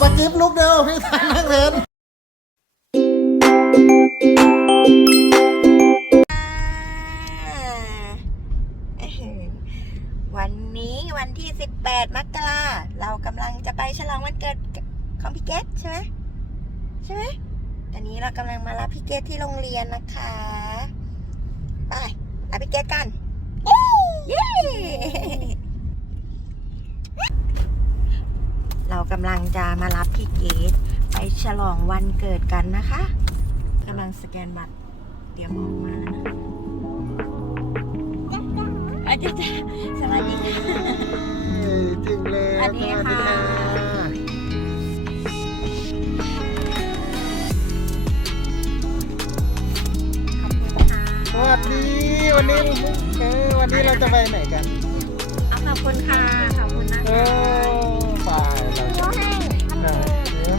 ปาจิ๊บลุกเร็วพี่ทานนั่งเทนวันนี้วันที่ 18 มกราเรากำลังจะไปฉลองวันเกิดของพี่เกดใช่ไหมใช่ไหมตอนนี้เรากำลังมารับพี่เกดที่โรงเรียนนะคะ ไปรับพี่เกดกัน เย้ เรากำลังจะมารับพี่เกดไปฉลองวันเกิดกันนะคะกำลังสแกนบัตรเตรียมออกมาแล้วนะอาจารย์สวัสดีค่ะจริงเลยสวัสดีค่ะขอบคุณค่ะสวัสดีวันนี้เออวันนี้เราจะไปไหนกันเอาขอบคุณค่ะ ขอบคุณนะเอคะ ไป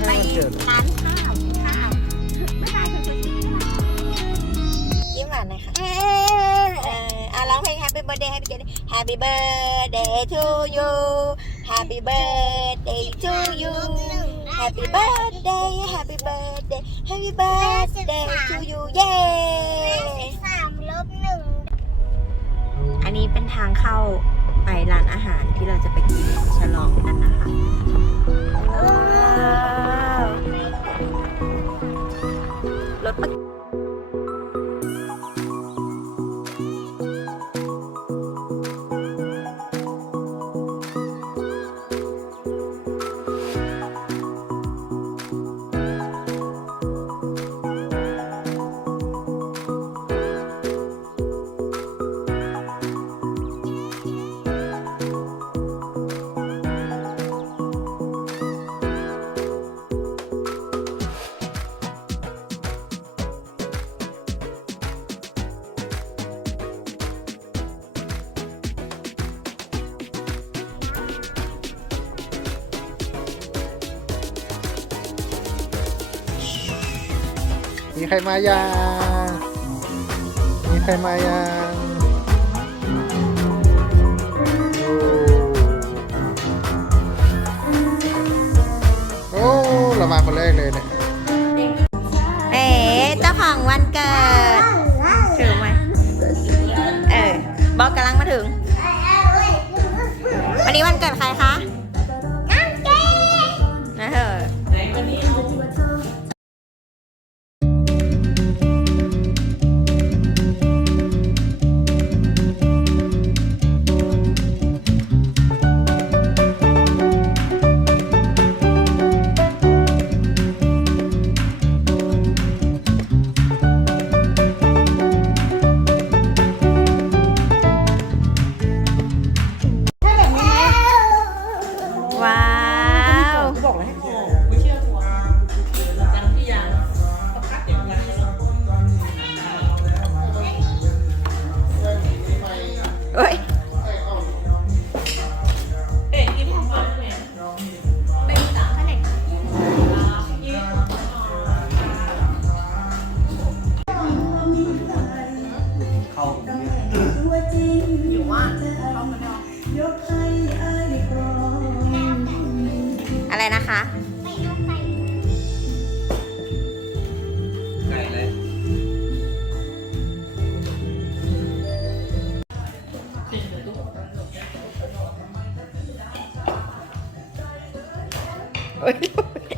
ร้านข้าวกินข้าวไม่ได้คุณคุณยิ้มหวานหน่อยค่ะเอออะร้องเพลง Happy Birthday Happy Birthday Happy Birthday to you Happy Birthday to you Happy Birthday Happy Birthday Happy Birthday to you เย้สามลบหนึ่งอันนี้เป็นทางเข้าไปร้านอาหารที่เราจะไปกินฉลองกันนะคะ ใครมายังมีใครมายัง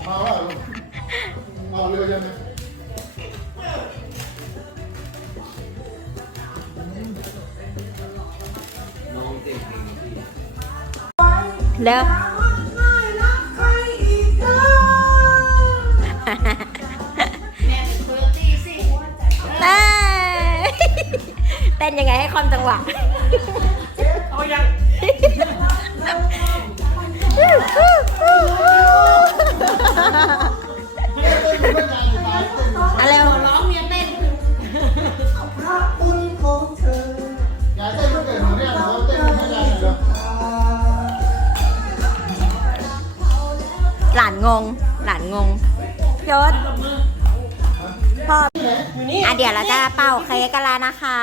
มาว่ามาเรือยังไงแล้วเอ้ยเต้นยังไงให้คอมจังหวะเอา งง หลานงงยศพ่ออะเดี๋ยวเราจะเป่าเค้กกันแล้วนะคะ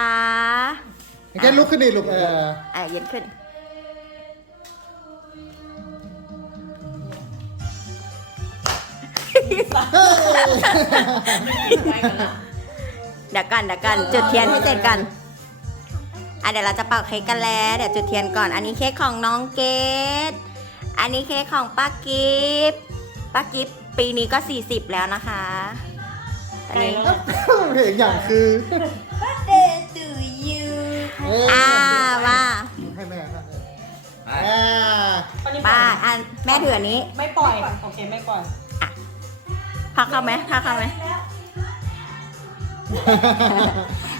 แกลุกขึ้นดิลูกเออเอ่อเย็นขึ้น เดี๋ยวก่อนเดี๋ยวก่อนจุดเทียนให้เสร็จก่อนอะเดี๋ยวเราจะเป่าเค้กกันแล้วเดี๋ยวจุดเทียนก่อน อันนี้เค้กของน้องเกดอันนี้เค้กของป้ากิฟ ป้ากิฟปีนี้ก็ 40 แล้วนะคะอันนี้ เพลงอย่างคือ birthday to you เอ้ยอ่าว่าให้แม่ครับอ่าป้าอันแม่ถืออันนี้ไม่ปล่อย โอเค ไม่ปล่อย พักเข้าไหมพักเข้าไหม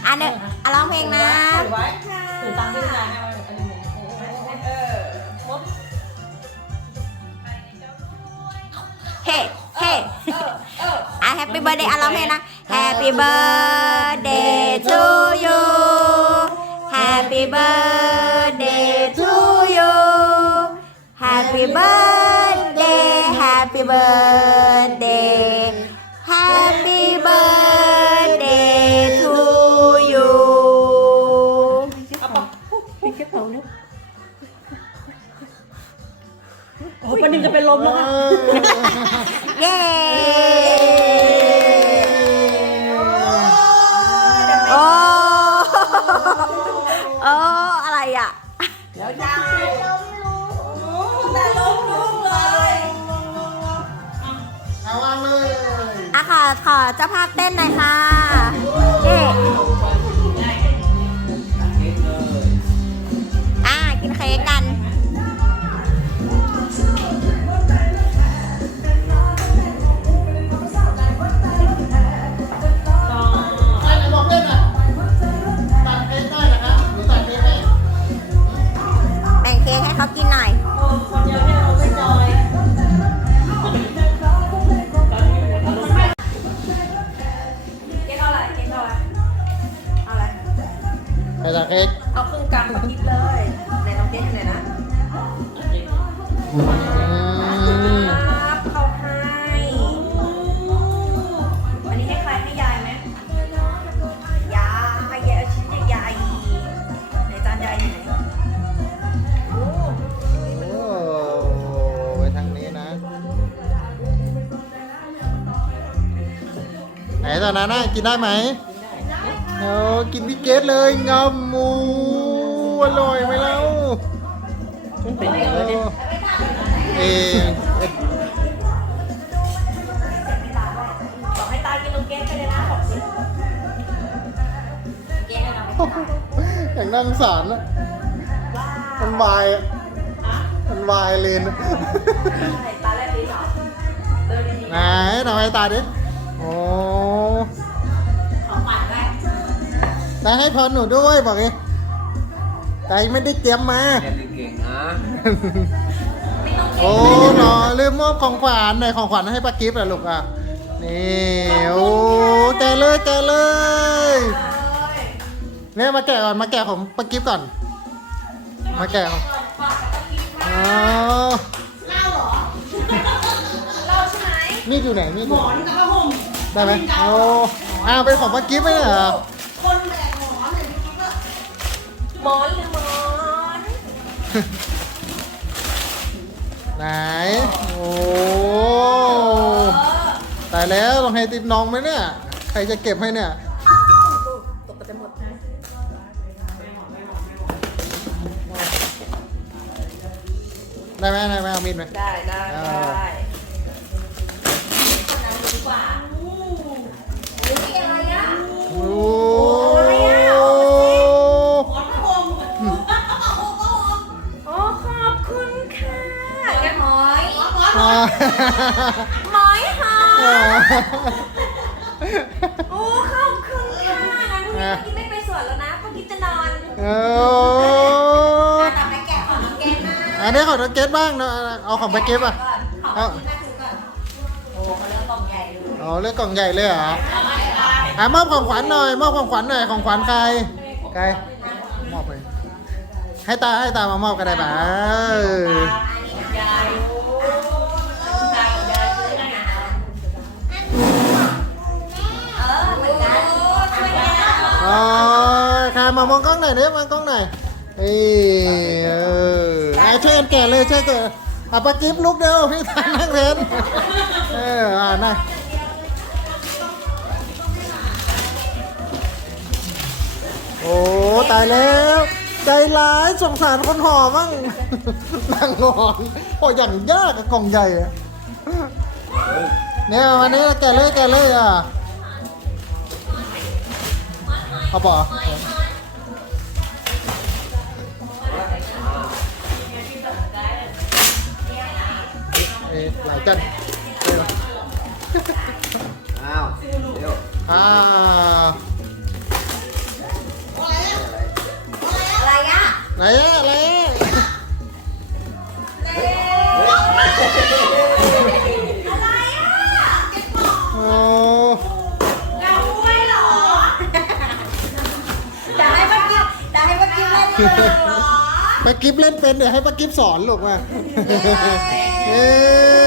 อันเนี้ยอะร้องเพลงนะ ถือไว้ถือตังค์ที่ร้านให้ไว้อันนี้ อะ Happy Birthday อะร้องเพลงนะ Happy Birthday to you Happy Birthday to you Happy Birthday Happy Birthday Happy Birthday to you เอาปะพี่เก็บเผาเนี่ยโอ้ประเด็นจะเป็นลมแล้วค่ะ เย้ เจ้าภาพเต้นหน่อยค่ะ ไหนตอนนั้นะกินได้ไหมโอ้กินพี่เกดเลยงำหมูอร่อยไหมเล่ามันเป็นยังไงเนี่ยเอ๊ะเอ๊ะบอกให้ตากินลูกเกสไปเลยนะบอกสิเกสให้เราไปกินอย่างนั่งสารอะมันวายมันวายเลนตาแรกลิ้นเหรอเดินดีไหนทำให้ตาดิโอ้ ตาให้พรหนูด้วยบอกไงตายังไม่ได้เตรียมมา เรียนเก่งๆนะโอ้หนอลืมมอบของขวัญไหนของขวัญให้ป้ากิฟต์อะลูกอะ นี่โอ้แกะเลยแกะเลยเนี่ยมาแกะก่อนมาแกะของป้ากิฟต์ก่อน มาแกะของอ๋อเล่าเหรอ เล่าใช่ไหมมีดอยู่ไหนมีดอหมยู่อนกับผ้าห่มได้ไหมโอ้อ้าวเป็นของป้ากิฟต์ไหมเหรอคนแบก มอนหรือหมอนไหน โอ้ตายแล้วลองให้ติดน้องไหมเนี่ย ใครจะเก็บให้เนี่ย ตกไปจะหมดได้ไหมได้ไหมเอามีดไหมได้ได้อ่าได้ หมอยหอโอ้ขอบคุณค่ะงั้นพรุ่งนี้พี่ไม่ไปสวนแล้วนะพรุ่งนี้จะนอนโอ้ต่อไปแกะของน้องเกดนะอันนี้ของน้องเกตบ้างเนอะเอาของไปเก็บอะของที่แม่ถือก่อนโอ้เขาเริ่มกล่องใหญ่ดูอ๋อเลือกกล่องใหญ่เลยเหรออะมอบของขวัญหน่อยมอบของขวัญหน่อยของขวัญใครใครมอบไปให้ตาให้ตามามอบก็ได้ป่ะ มามองกล้องหน่อยเด้มองกล้องหน่อยเอ้ยเอออะช่วยกันแกะเลยช่วยกันอะปากิฟลุกเดียวพี่ทันนั่งเพนเอออ่านั่งโอ้ตายแล้ว ใจร้ายสงสารคนห่อมั่งนั่งงอนโอ้อย่างยากอะกล่องใหญ่อะเนี่ยวันนี้แกะเลยแกะเลยอะเอาป่ะ อ๊ะหลายจันเร็วอ้าวเร็วอ่าอะไรอะไหนอะอะไรอะอะไรอะโอ้เราด้วยเหรอจะให้ป้ากิ๊บจะให้ป้ากิ๊บเล่นเลยเหรอ ป้ากิฟเล่นเป็นเดี๋ยวให้ป้ากิฟสอนลูกมาเย้ไปด้วยนะ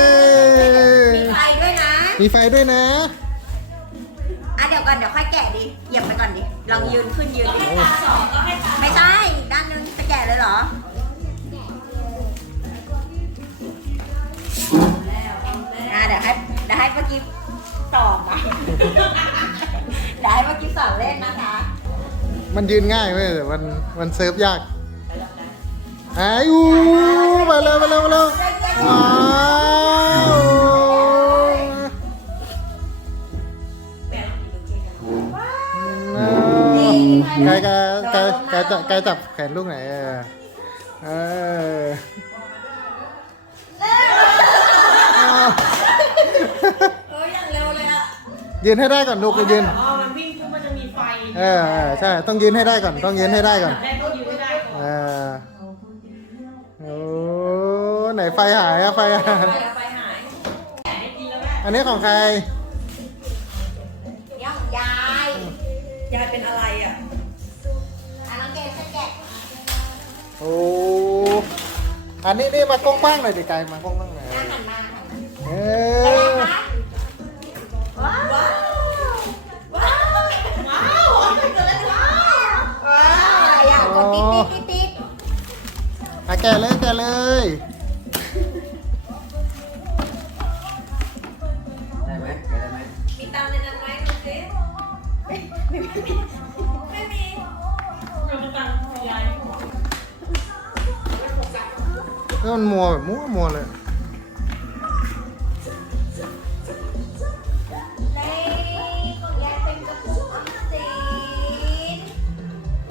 มีไฟด้วยนะ อะเดี๋ยวก่อนเดี๋ยวค่อยแกะดิเหยียบไปก่อนดิลองยืนขึ้นยืนดิไม่ใช่ด้านนึงจะแกะเลยเหรออะเดี๋ยวให้เดี๋ยวให้ป้ากิ๊บสอนนะเดี๋ยวให้ป้ากิ๊บสอนเล่นนะคะมันยืนง่ายเว้ยแต่มันมันเซิร์ฟยากไอ้อูมาเร็วมาเร็วมาเร็วว้าว ไกลไกลไกลไกลจับไกลจับแขนลูกไหนเออเออเอออย่างเร็วเลยอะยืนให้ได้ก่อนลูกยืนอ๋อมันวิ่งปุ๊บมันจะมีไฟเออเออใช่ต้องยืนให้ได้ก่อน ต้องยืนให้ได้ก่อนแรกต้องยืนให้ได้ก่อนเออโอ้ไหนไฟหายอะไฟหายไฟไฟหายแกะให้กินแล้วแม่อันนี้ของใครเดี๋ยวยายยายเป็นอะไรอะอะ โอ้อันนี้นี่มากล้องบ้างหน่อยดิไกลมากล้องบ้างหน่อยอะหันมาหันมาเอเป็นไรอคะว้าวว้าวว้าวเกิดอะไรว้าวว้าวอยากกดติ๊ดติ๊ดติ๊ดติ๊ดอะแกะเลยแกะเลย มัวแบบมัวมัวเลยในของยายเป็นกระปุกออมสิน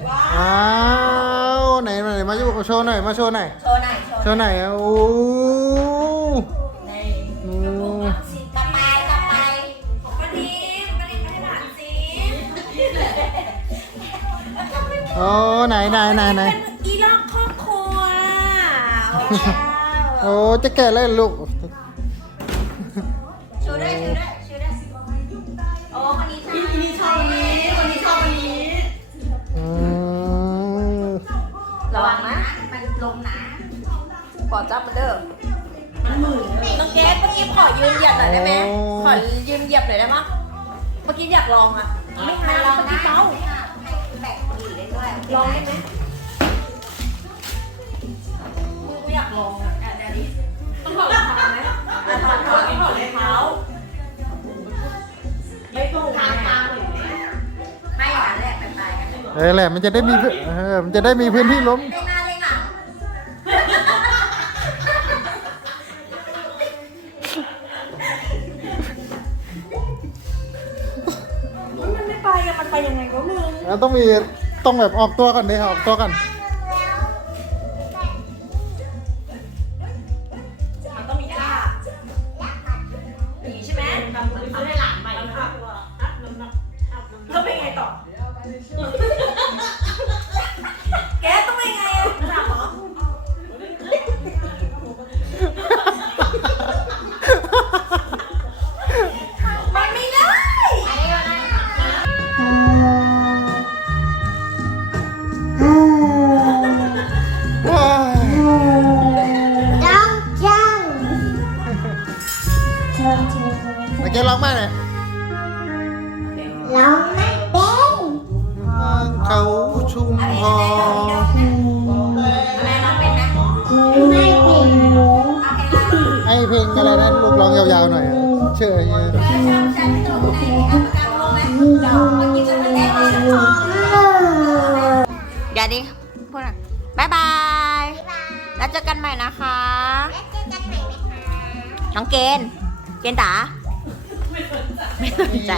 ว้าวอ้าว ไหนไหนมาโชว์หน่อย มาโชว์หน่อย โชว์หน่อยโชว์โชว์หน่อยโอ้ในโอ้กลับไปกลับไปของป้าดีป้าดีไม่ได้ผ่านสิโอ้ไหนไหนไหนไหน เป็นอีลอกครอบครัวว้าว โอ้จะแกะเลยลูก ชูด้วยชูด้วยชูด้วยโอ้คนนี้ชอบคนนี้ชอบอันนี้คนนี้ชอบอันนี้ อืมระวังนะ มันลมนะขอจับมันเด้อมันหมื่นน้องเกสเมื่อกี้ขอยืนเหยียบหน่อยได้ไหมขอยืนเหยียบหน่อยได้ไหมเมื่อกี้อยากลองอะไม่มันทำลองเมื่อได้กี้เบาให้แบกดีได้ด้วยลองได้ไหมมึงไม่อยากลองอะ เป็นไปกันเออแหละมันจะได้มีพื้นเออมันจะได้มีพื้นที่ล้มเล่นหน้าเล่นหลังมันไม่ไปอะมันไปยังไงวะมึงแล้วต้องมีต้องแบบออกตัวก่อนดิออกตัวก่อนมัน ร้องไม่เป็นเขาชุมพรไม่เป็นหนูให้เพลงอะไรนะลูกร้องยาวๆหน่อยเชื่ออะไรเงี้ยเดี๋ยดิพูดนะอยบายบาย แล้วเจอกันใหม่นะคะ แล้วเจอกันใหม่ไหมคะ น้องเกณฑ์เกณฑ์ตา ไม่สนใจ